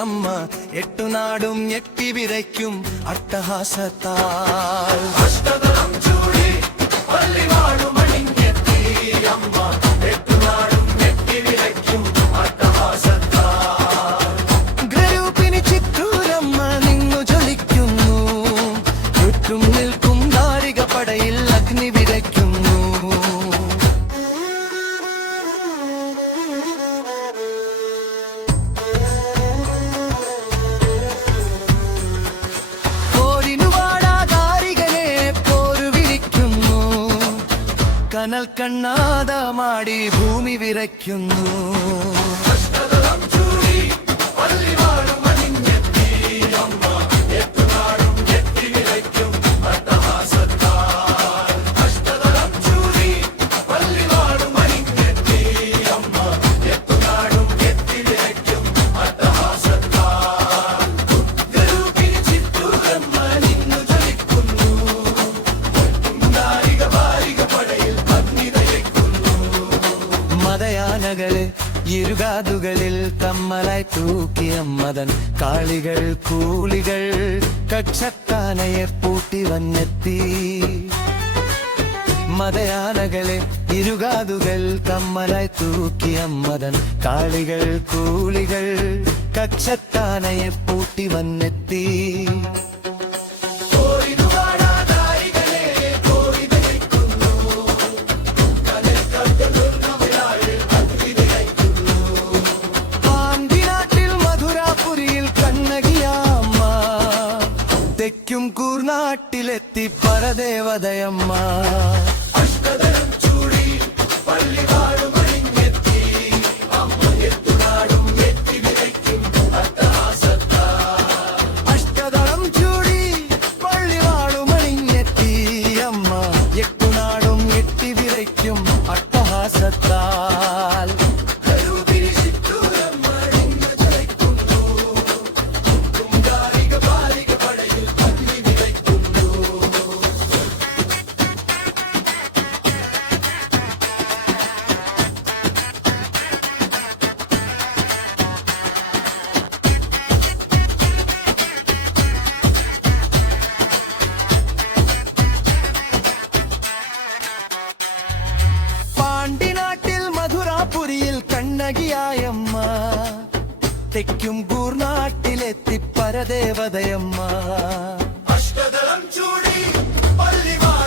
അമ്മ എട്ടുനാടും ഞെട്ടി വിറയ്ക്കും അട്ടഹാസത്താൽ. അഷ്ടതലം ചൂടി പള്ളിവാഴുമണിഞ്ഞെത്തി അമ്മ എട്ടുനാടും ഞെട്ടി വിറയ്ക്കും അട്ടഹാസത്താൽ. ഗ്രൂപ്പിന് ചിറ്റൂരമ്മ നിന്നു ജ്വലിക്കുന്നു, ചുറ്റും നിൽക്കും ധാരിക പടയിൽ അഗ്നി വിതയ്ക്കുന്നു. കനൽ കണ്ണാതമാടി ഭൂമി വിറയ്ക്കുന്നു. അഷ്ടതലം ചൂടി പള്ളിവാഴുമണിഞ്ഞെത്തി അമ്മ എട്ടുനാടും ഞെട്ടി വിറയ്ക്കും അട്ടഹാസത്താൽ. അഷ്ടതലം ചൂടി പള്ളിവാഴുമണിഞ്ഞെത്തി അമ്മ എട്ടുനാടും ഞെട്ടി വിറയ്ക്കും അട്ടഹാസത്താൽ. ഗ്രൂപ്പിന് ചിറ്റൂരമ്മ നിന്നു ജ്വലിക്കുന്നു, ധാരിക ബാരിക പടയിൽ മതയാനകളെ ഇരുകാതുകളിൽ കമ്മലായി തൂക്കിയ മതൻ കാളികൾ കൂളികൾ കക്ഷത്താനയെ പൂട്ടി വന്നെത്തി. മതയാനകളെ ഇരുകാതുകൾ കമ്മലായി തൂക്കിയ മതൻ കാളികൾ കൂളികൾ കക്ഷത്താനയെ പൂട്ടി വന്നെത്തി. തെക്കും കൂർനാട്ടിലെത്തി പരദേവതയമ്മ. അഷ്ടതലം ചൂടി പള്ളിവാഴുമണിഞ്ഞെത്തി അമ്മ എട്ടുനാടും ഞെട്ടി വിറയ്ക്കും അട്ടഹാസത്താൽ. അഷ്ടതളം ചൂടി പള്ളിവാഴുമണിഞ്ഞെത്തി അമ്മ എട്ടുനാടും ഞെട്ടി വിറയ്ക്കും അട്ടഹാസത്താൽ. ഗ്രൂപ്പിന് ചിറ്റൂരമ്മ നിന്നു ജ്വലിക്കുന്നു, ധാരിക ബാരിക പടയിൽ അഗ്നി വിതയ്ക്കുന്നു. പാണ്ടിനാട്ടിൽ മധുരാപുരിയിൽ കണ്ണകിയായമ്മ, തെക്കും കൂർനാട്ടിലെത്തി പരദേവതയമ്മ. അഷ്ടതലം ചൂടി പള്ളിവാഴുമണിഞ്ഞെത്തി